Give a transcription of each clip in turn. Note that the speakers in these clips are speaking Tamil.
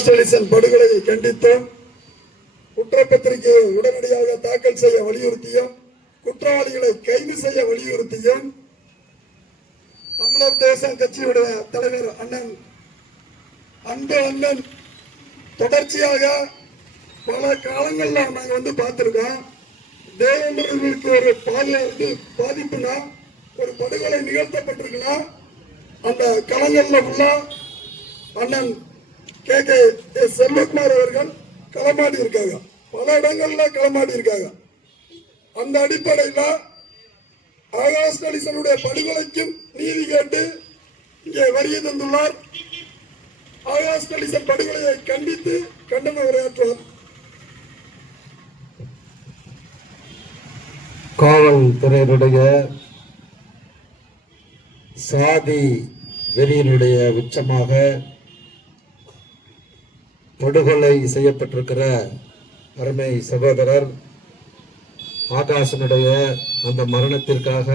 ஸ்டாலின் படுகொலையை கண்டித்தும் குற்றப்பத்திரிகையை உடனடியாக தாக்கல் செய்ய வலியுறுத்தியும் குற்றவாளிகளை கைது செய்ய வலியுறுத்தியும் தமிழர் தேசம் கட்சியுடைய தலைவர் அண்ணன் அண்ணன் தொடர்ச்சியாக பல காலங்கள்ல நாங்க பார்த்திருக்கோம். தேவேந்திரனுக்கு ஒரு பாதிப்புனா ஒரு படுகொலை நிகழ்த்தப்பட்டிருக்குன்னா அந்த களங்கள்ல ஃபுல்லா அண்ணன் கே செல்வகுமார் அவர்கள் களமாடி இருக்காங்க. பல இடங்கள்ல களமாடி இருக்காங்க. அந்த அடிப்படையில் ஆகாஷ் கணேசனுடைய படுகொலைக்கும் நீதி கேட்டு இங்கே வருகை தந்துள்ளார். ஆகாஷ் கணேசன் படுகொலையை கண்டித்து கண்டன உரையாற்றுவார். காவல்துறையினுடைய சாதி வெறியினுடைய உச்சமாக படுகொலை செய்யப்பட்டிருக்கிற அருமை சகோதரர் ஆகாஷனுடைய அந்த மரணத்திற்காக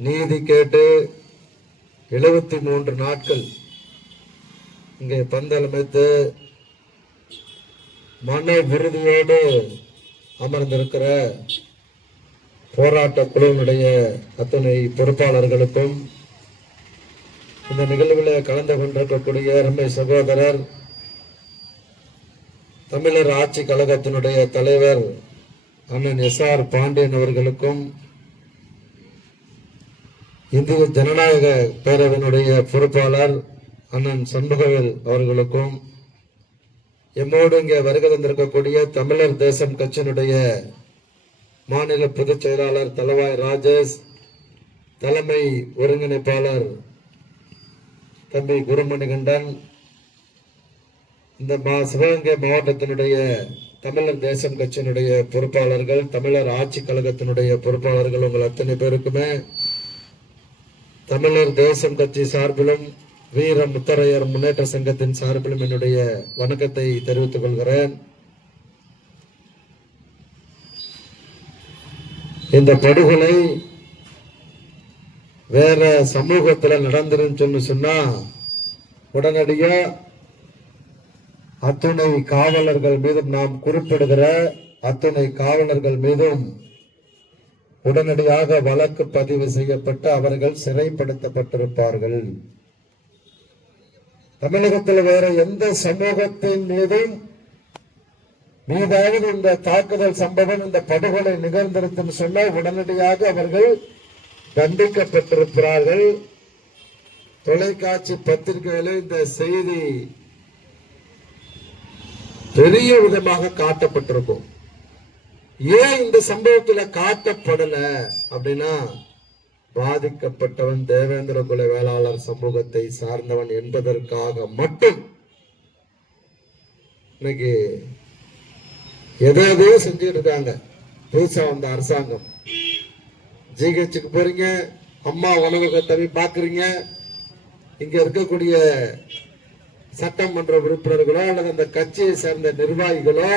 நீதி கேட்டு 73 நாட்கள் இங்கே பந்தலமைத்து மன விருதியோடு அமர்ந்திருக்கிற போராட்ட குழுவினுடைய அத்தனை பொறுப்பாளர்களுக்கும் இந்த நிகழ்வில் கலந்து கொண்டிருக்கக்கூடிய அருமை சகோதரர் தமிழர் ஆட்சி கழகத்தினுடைய தலைவர் அண்ணன் SR பாண்டியன் அவர்களுக்கும் இந்திய ஜனநாயக பேரவையினுடைய பொறுப்பாளர் அண்ணன் சண்முகவேல் அவர்களுக்கும் எம்மோடு இங்கே வருகை தந்திருக்கக்கூடிய தமிழர் தேசம் கட்சியினுடைய மாநில பொதுச் செயலாளர் தலவாய் ராஜேஷ், தலைமை ஒருங்கிணைப்பாளர் தம்பி குருமணிகண்டன், இந்த சிவகங்கை மாவட்டத்தினுடைய தமிழர் தேசம் கட்சியினுடைய பொறுப்பாளர்கள், தமிழர் ஆட்சி கழகத்தினுடைய பொறுப்பாளர்கள், உங்கள் அத்தனை பேருக்குமே தமிழர் தேசம் கட்சி சார்பிலும் வீர முத்தரையர் முன்னேற்ற சங்கத்தின் சார்பிலும் என்னுடைய வணக்கத்தை தெரிவித்துக் கொள்கிறேன். இந்த படுகொலை வேற சமூகத்தில் நடந்துருன்னு சொன்னா உடனடியா அத்துணை காவலர்கள் மீதும் நாம் குறிப்பிடுகிற அத்துணை காவலர்கள் மீதும் உடனடியாக வழக்கு பதிவு செய்யப்பட்டு அவர்கள் சிறைப்படுத்தப்பட்டிருப்பார்கள். தமிழகத்தில் வேற எந்த சமூகத்தின் மீதாவது இந்த தாக்குதல் சம்பவம், இந்த படுகொலை நிகழ்ந்திருக்கும் சொன்னால் உடனடியாக அவர்கள் தண்டிக்கப்பட்டிருக்கிறார்கள். தொலைக்காட்சி பத்திரிகைகளில் இந்த செய்தி பெரிய விதமாக காட்டப்பட்டிருக்கும். ஏன் இந்த சம்பவத்தில் காட்டப்படல அப்படின்னா, பாதிக்கப்பட்டவன் தேவேந்திர குல வேளாளர் சமூகத்தை சார்ந்தவன் என்பதற்காக மட்டும் இன்னைக்கு எதோ செஞ்சுட்டு இருக்காங்க. புதுசா வந்த அரசாங்கம், ஜிஹெச்சுக்கு போறீங்க, அம்மா உணவகத்தை பாக்குறீங்க, இங்க இருக்கக்கூடிய சட்டமன்ற உறுப்பினர்களோ அல்லது அந்த கட்சியை சேர்ந்த நிர்வாகிகளோ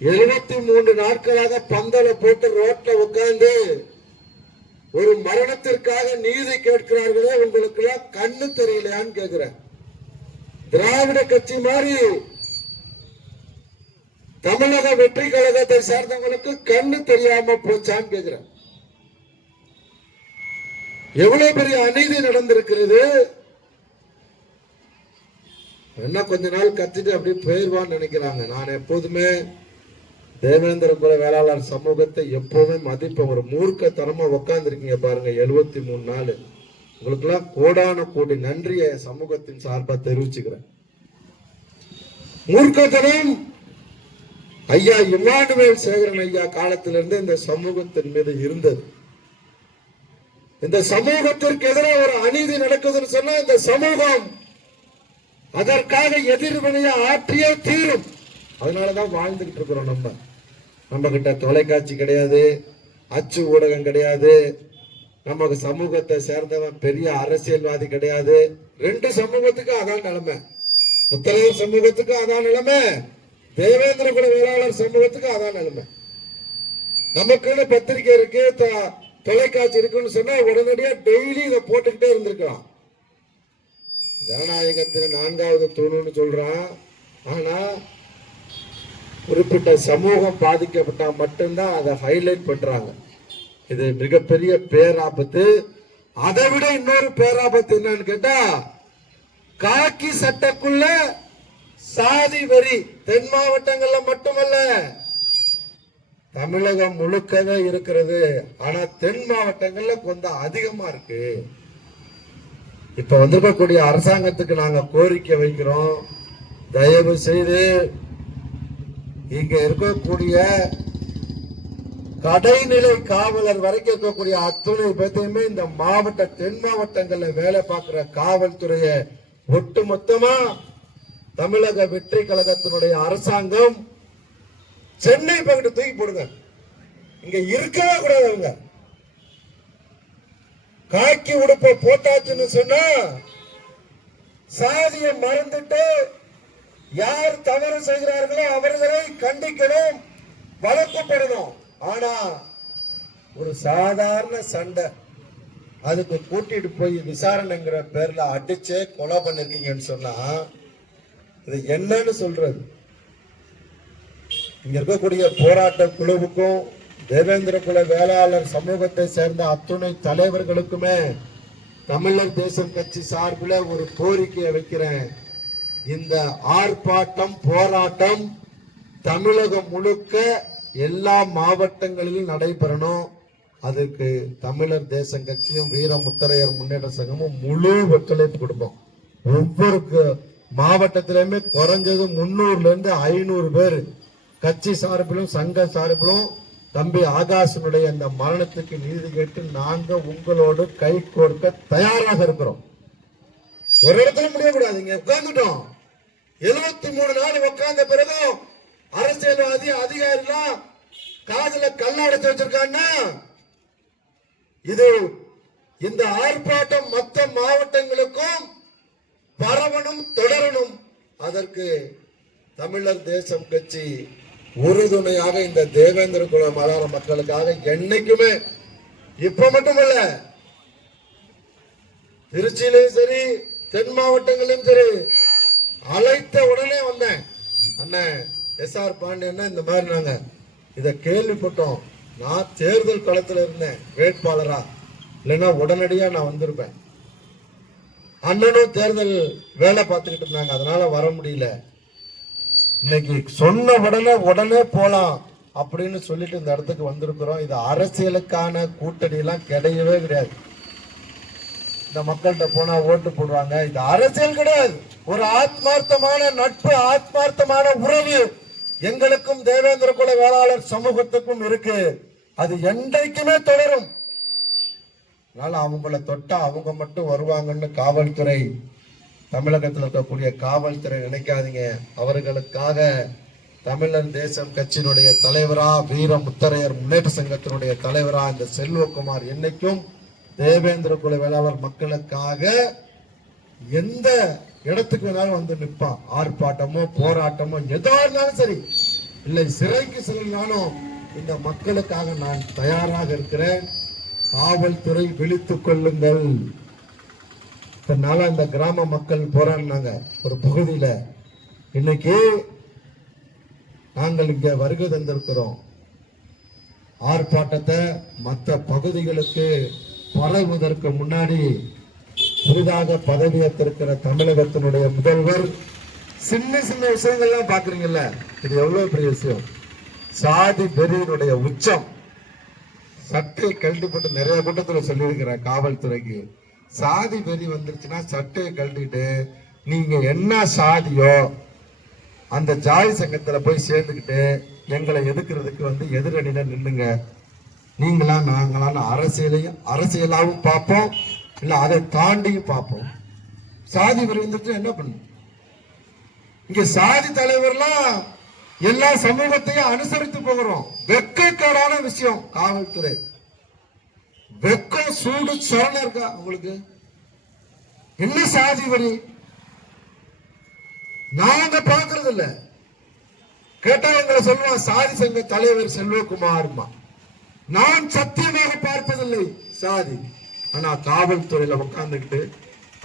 73 நாட்களாக பந்தல போட்டு ரோட்ல உட்கார்ந்து ஒரு மரணத்திற்காக நீதி கேட்கிறார்களே, உங்களுக்கு எல்லாம் கண்ணு தெரியலையான்னு கேட்கிறேன். திராவிட கட்சி மாதிரி தமிழக வெற்றி கழகத்தை சேர்ந்தவங்களுக்கு கண்ணு தெரியாம போச்சான்னு கேட்கிறேன். எவ்வளவு பெரிய அநீதி நடந்திருக்கிறது. என்ன கொஞ்ச நாள் கத்திட்டு அப்படி போயிருவான்னு நினைக்கிறாங்க. நான் எப்போதுமே தேவேந்திர குல வேளாளர் சமூகத்தை எப்பவுமே மதிப்ப. ஒரு மூர்க்கத்தனமா உட்கார்ந்துருக்கீங்க பாருங்க 73 நாள். உங்களுக்கு எல்லாம் கோடான கோடி நன்றிய சமூகத்தின் சார்பா தெரிவிச்சுக்கிறேன். மூர்க்கத்தனம் ஐயா இமானுவேல் சேகரன் ஐயா காலத்திலிருந்து இந்த சமூகத்தின் மீது இருந்தது. இந்த சமூகத்திற்கு எதிராக ஒரு அநீதி நடக்குதுன்னு சொன்னா இந்த சமூகம் அதற்காக எதிர்வினையை ஆற்றியே தீரும். அதனாலதான் வாழ்ந்துகிட்டு இருக்கிறோம். நம்ம கிட்ட தொலைக்காட்சி கிடையாது, அச்சு ஊடகம் கிடையாது, நமக்கு சமூகத்தை சேர்ந்தவன் பெரிய அரசியல்வாதி கிடையாது. 2 சமூகத்துக்கு அதான் நிலைமை. முத்தரையர் சமூகத்துக்கு அதான் நிலைமை, தேவேந்திர குல வேளாளர் சமூகத்துக்கு அதான் நிலைமை. நமக்குன்னு பத்திரிகை இருக்கு, தொலைக்காட்சி இருக்குன்னு சொன்னா உடனடியா டெய்லி இதை போட்டுக்கிட்டே இருந்திருக்கலாம். ஜனநாயகத்தின் 4வது தூணுன்னு சொல்றான். ஆனா குறிப்பிட்ட சமூகம் பாதிக்கப்பட்டா மட்டும்தான் அதை ஹைலைட் பண்றாங்க. இது மிகப்பெரிய பேராபத்து. அதை விட இன்னொரு பேராபத்து என்னன்னு கேட்டா, காக்கி சட்டக்குள்ள சாதி வரி தென் மாவட்டங்கள்ல மட்டுமல்ல, தமிழகம் முழுக்கவே இருக்கிறது. ஆனா தென் மாவட்டங்கள்ல கொஞ்சம் அதிகமா இருக்கு. இப்ப வந்திருக்கக்கூடிய அரசாங்கத்துக்கு நாங்க கோரிக்கை வைக்கிறோம், தயவு செய்து இங்க இருக்கக்கூடிய கடைநிலை காவலர் வரைக்கும் இருக்கக்கூடிய அத்துணை பேத்தையுமே இந்த மாவட்ட தென் மாவட்டங்கள்ல வேலை பார்க்கிற காவல்துறைய ஒட்டுமொத்தமா தமிழக வெற்றி கழகத்தினுடைய அரசாங்கம் சென்னை பக்கத்து தூக்கி போடுங்க. இங்க இருக்கவே கூடாது. அவங்க காக்கி உடுப்ப போட்டாச்சுன்னு சொன்னா சாதியை மறந்துட்டு யார் தவறு செய்கிறார்களோ அவர்களை கண்டிக்கணும், வழக்கப்படணும். ஆனா ஒரு சாதாரண சண்டை, அதுக்கு கூட்டிட்டு போய் விசாரணைங்கிற பேர்ல அடிச்சே கொலை பண்ணிருக்கீங்கன்னு சொன்னா இது என்னன்னு சொல்றது? இங்க இருக்கக்கூடிய போராட்ட குழுவுக்கும் தேவேந்திர குல வேளாளர் சமூகத்தை சேர்ந்த அத்துணை தலைவர்களுக்குமே தமிழர் தேசம் கட்சி சார்பில் ஒரு கோரிக்கையை வைக்கிறேன். இந்த ஆர்ப்பாட்டம் போராட்டம் தமிழகம் முழுக்க எல்லா மாவட்டங்களிலும் நடைபெறணும். அதுக்கு தமிழர் தேசம் கட்சியும் வீர முத்தரையர் முன்னேற்ற சங்கமும் முழு ஒத்துழைப்பு கொடுப்போம். ஒவ்வொரு மாவட்டத்திலுமே குறைஞ்சது 300ல இருந்து 500 பேர் கட்சி சார்பிலும் சங்க சார்பிலும் தம்பி ஆகாஷனுடைய அந்த மரணத்துக்கு நீதி கேட்டு நாங்க உங்களோடு கை கோர்க்க தயாராக இருக்கிறோம். ஒரு இடத்துல முடியக்கூடாது. இங்க உட்கார்ந்துட்டோம், 73 நாள் உட்கார்ந்த பிறகும் அரசியல்வாதி அதிகாரிலாம் காதுல கல்லாடச்சு வச்சிருக்காங்கன்னா இது இந்த ஆர்ப்பாட்டம் மற்ற மாவட்டங்களுக்கும் பரவணும், தொடரணும். அதற்கு தமிழர் தேசம் கட்சி உறுதுணையாக இந்த தேவேந்திர குல மலான மக்களுக்காக என்னைக்குமே, இப்ப மட்டுமல்ல, திருச்சியிலும் சரி தென் மாவட்டங்களிலும் சரி, அழைத்த உடனே வந்தேன். அண்ணன் எஸ்ஆர் பாண்டியன் இந்த மாதிரி நாங்க இத கேள்விப்பட்டோம், நான் தேர்தல் களத்துல இருந்தேன் வேட்பாளரா, இல்லைன்னா உடனடியா நான் வந்திருப்பேன். அண்ணனும் தேர்தல் வேலை பார்த்துக்கிட்டு இருந்தாங்க, அதனால வர முடியல. இன்னைக்கு சொன்ன உடனே போலாம் அப்படின்னு சொல்லிட்டு இந்த இடத்துக்கு வந்திருக்கிறோம். இது அரசியலுக்கான கூட்டணி எல்லாம் கிடையவே கிடையாது. இந்த மக்கள்கிட்ட போனா ஓட்டு போடுவாங்க, இது அரசியல் கிடையாது. ஒரு ஆத்மார்த்தமான நட்பு, ஆத்மார்த்தமான உறவு எங்களுக்கும் தேவேந்திர குல வேளாளர் சமூகத்துக்கும் இருக்கு. அது என்றைக்குமே தொடரும். அதனால அவங்கள தொட்டா அவங்க மட்டும் வருவாங்கன்னு காவல்துறை, தமிழகத்தில் இருக்கக்கூடிய காவல்துறை நினைக்காதீங்க. அவர்களுக்காக தமிழர் தேசம் கட்சியினுடைய தலைவரா, வீர முத்தரையர் முன்னேற்ற சங்கத்தினுடைய தலைவரா இந்த செல்வகுமார் என்னைக்கும் தேவேந்திர குல வேளாளர் மக்களுக்காக எந்த இடத்துக்கு வேணாலும் வந்து நிற்பான். ஆர்ப்பாட்டமோ போராட்டமோ எதா இருந்தாலும் சரி, இல்லை சிறைக்கு செல்லனாலும் இந்த மக்களுக்காக நான் தயாராக இருக்கிறேன். காவல்துறை விழித்துக் கொள்ளுங்கள். இந்த கிராம மக்கள் போராடினாங்க ஒரு பகுதியில, இன்னைக்கு நாங்கள் இங்க வருகை தந்திருக்கிறோம். ஆர்ப்பாட்டத்தை மற்ற பகுதிகளுக்கு பரவுவதற்கு முன்னாடி புதிதாக பதவியேற்றிருக்கிற தமிழகத்தினுடைய முதல்வர் சின்ன சின்ன விஷயங்கள்லாம் பாக்குறீங்கல்ல, இது எவ்வளவு பெரிய விஷயம். சாதி வெறியினுடைய உச்சம். சட்டையை கழட்டிப்பட்டு நிறைய கூட்டத்தில் சொல்லியிருக்கிறேன் காவல்துறைக்கு, சாதி வெறி வந்துருச்சுன்னா சட்டையை கழட்டிட்டு நீங்க என்ன சாதியோ அந்த ஜாதி சங்கத்துல போய் சேர்ந்துக்கிட்டு எங்களை எதிர்க்கிறதுக்கு வந்து எதிரணியில நின்னுங்க. நீங்களா நாங்களான அரசியலாவும் பார்ப்போம், இல்ல அதை தாண்டியும் பார்ப்போம். சாதி வெறி வந்துட்டு என்ன பண்ணும்? இங்க சாதி தலைவர்லாம் எல்லா சமூகத்தையும் அனுசரித்து போகிறோம். வெட்கக்கேடான விஷயம். காவல்துறை வெக்கம் சூடு சரண இருக்கா உங்களுக்கு? என்ன சாதி வரி நாங்க பாக்குறது இல்ல. கேட்டா எங்களை சொல்லுவான் சாதி சங்க தலைவர் செல்வகுமார்மா. நான் சத்தியமாக பார்ப்பதில்லை சாதி. ஆனா காவல்துறையில உட்கார்ந்துக்கிட்டு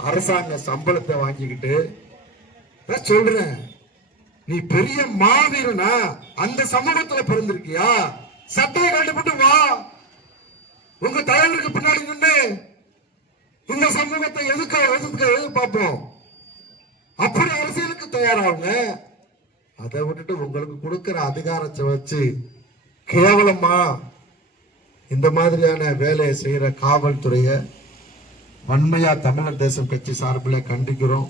அரசாங்க சம்பளத்தை வாங்கிக்கிட்டு நான் சொல்றேன், நீ பெரிய மாவீரனா, அந்த சமூகத்துல பிறந்திருக்கியா, சட்டையை கட்டுப்பட்டு வா, உங்க தலைவருக்கு பின்னாடி நின்று இந்த சமூகத்தை எதுக்க பார்ப்போம். அப்படி அரசியலுக்கு தயாராகுங்க. அதை விட்டுட்டு உங்களுக்கு கொடுக்கிற அதிகாரத்தை வச்சு கேவலமா இந்த மாதிரியான வேலையை செய்யற காவல்துறைய வன்மையா தமிழர் தேசம் கட்சி சார்பில் கண்டிக்கிறோம்.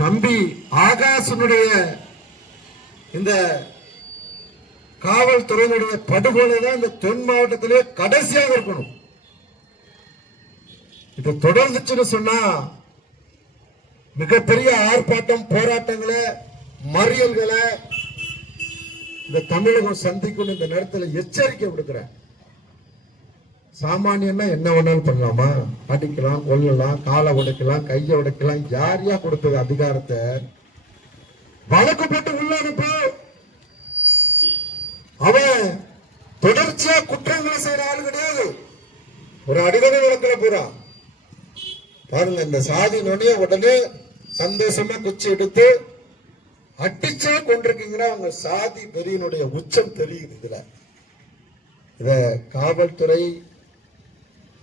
தம்பி ஆகாசனுடைய இந்த காவல்துறையினுடைய படுகொலை தான் இந்த தென் மாவட்டத்திலே கடைசியாக இருக்கணும். இது தொடர்ந்துச்சுன்னு சொன்னா மிகப்பெரிய ஆர்ப்பாட்டம், போராட்டங்களை, மறியல்களை இந்த தமிழகம் சந்திக்கும். இந்த நேரத்தில் எச்சரிக்கை விடுக்கிறேன். சாமானியன்னா என்ன வேணாலும் பண்ணலாமா? அடிக்கலாம், கொல்லலாம், காலை உடைக்கலாம், கையை உடைக்கலாம். யாரையா கொடுத்தது அதிகாரத்தை? வழக்கு போட்டு உள்ள அனுப்பு. அவன் தொடர்ச்சியா குற்றங்களை செய்யற ஆளு கிடையாது. ஒரு அடிதடி வழக்குல போறான் பாருங்க. இந்த சாதி நுழைய உடனே சந்தோஷமா குச்சி எடுத்து அடிச்சா கொண்டிருக்கீங்கன்னா அவங்க சாதி வெறியினுடைய உச்சம் தெரியுது. இதுல இத காவல்துறை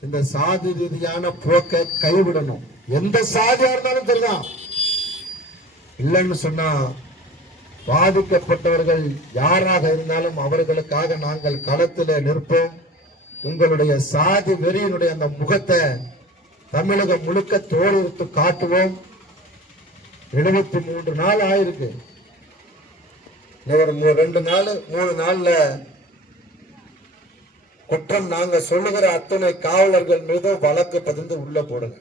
இந்த சாதி ரீதியான போக்கை கைவிடணும். எந்த சாதியா இருந்தாலும் தெரியும். இல்லைன்னு சொன்னா பாதிக்கப்பட்டவர்கள் யாராக இருந்தாலும் அவர்களுக்காக நாங்கள் களத்தில் நிற்போம். உங்களுடைய சாதி வெறியினுடைய அந்த முகத்தை தமிழகம் முழுக்க தோலுத்து காட்டுவோம். 73 நாள் ஆயிருக்கு. ஒரு 3 நாள்ல குற்றம் நாங்க சொல்லுகிற அத்தனை காவலர்கள் மீது வழக்கு பதிந்து உள்ள போடுங்க.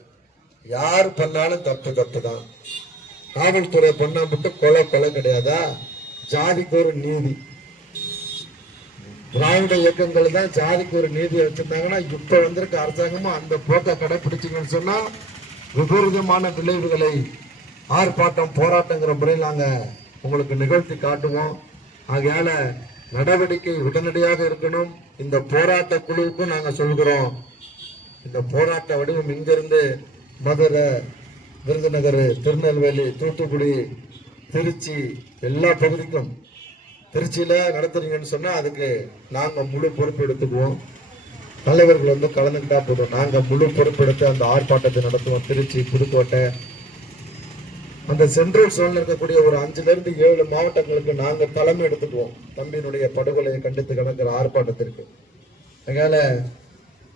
யார் பண்ணாலும் தப்பு தான். காவல்துறை பண்ணா மட்டும் கொலை கிடையாதா? ஜாதிக்கு ஒரு நீதி. திராவிட இயக்கங்கள் தான் ஜாதிக்கு ஒரு நீதி வச்சிருந்தாங்கன்னா இப்ப வந்திருக்க அரசாங்கமும் அந்த போக்கை கடைபிடிச்சிங்கன்னு சொன்னா விபரீதமான விளைவுகளை ஆர்ப்பாட்டம், போராட்டங்கிற முறையில் நாங்க உங்களுக்கு நிகழ்த்தி காட்டுவோம். ஆகையால நடவடிக்கை உடனடியாக இருக்கணும். இந்த போராட்ட குழுவுக்கும் நாங்க சொல்கிறோம், இந்த போராட்ட வடிவம் இங்கிருந்து மதுரை, விருதுநகர், திருநெல்வேலி, தூத்துக்குடி, திருச்சி எல்லா பகுதிக்கும், திருச்சியில நடத்துறீங்கன்னு சொன்னா அதுக்கு நாங்க முழு பொறுப்பு எடுத்துக்குவோம். தலைவர்கள் வந்து கலந்துக்கிட்டா போதும். நாங்க முழு பொறுப்பு எடுத்து அந்த ஆர்ப்பாட்டத்தை நடத்துவோம். திருச்சி, புதுக்கோட்டை, அந்த சென்ட்ரல் சோன்ல இருக்கக்கூடிய ஒரு 5 to 7 மாவட்டங்களுக்கு நாங்க தலைமை எடுத்துக்குவோம். தம்பியினுடைய படுகொலையை கண்டித்து கிடக்கிற ஆர்ப்பாட்டத்திற்கு. அதனால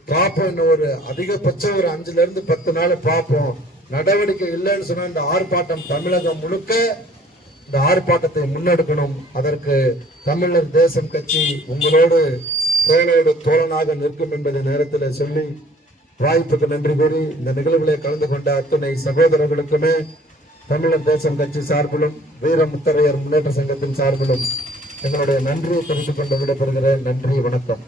பார்ப்போம். இன்னும் ஒரு அதிகபட்சம் ஒரு 5 to 10 நாள் பார்ப்போம். நடவடிக்கை இல்லைன்னு சொன்னா இந்த ஆர்ப்பாட்டம் தமிழகம் முழுக்க இந்த ஆர்ப்பாட்டத்தை முன்னெடுக்கணும். அதற்கு தமிழர் தேசம் கட்சி உங்களோடு தோளோடு தோழனாக நிற்கும் என்பதை நேரத்தில் சொல்லி வாய்ப்புக்கு நன்றி கூறி இந்த நிகழ்வுகளை கலந்து கொண்ட அத்தனை சகோதரர்களுக்குமே தமிழர் தேசம் கட்சி சார்பிலும் வீரமுத்தரையர் முன்னேற்ற சங்கத்தின் சார்பிலும் எங்களுடைய நன்றியை தெரிவித்துக் கொண்டு விடைபெறுகிறேன். நன்றி, வணக்கம்.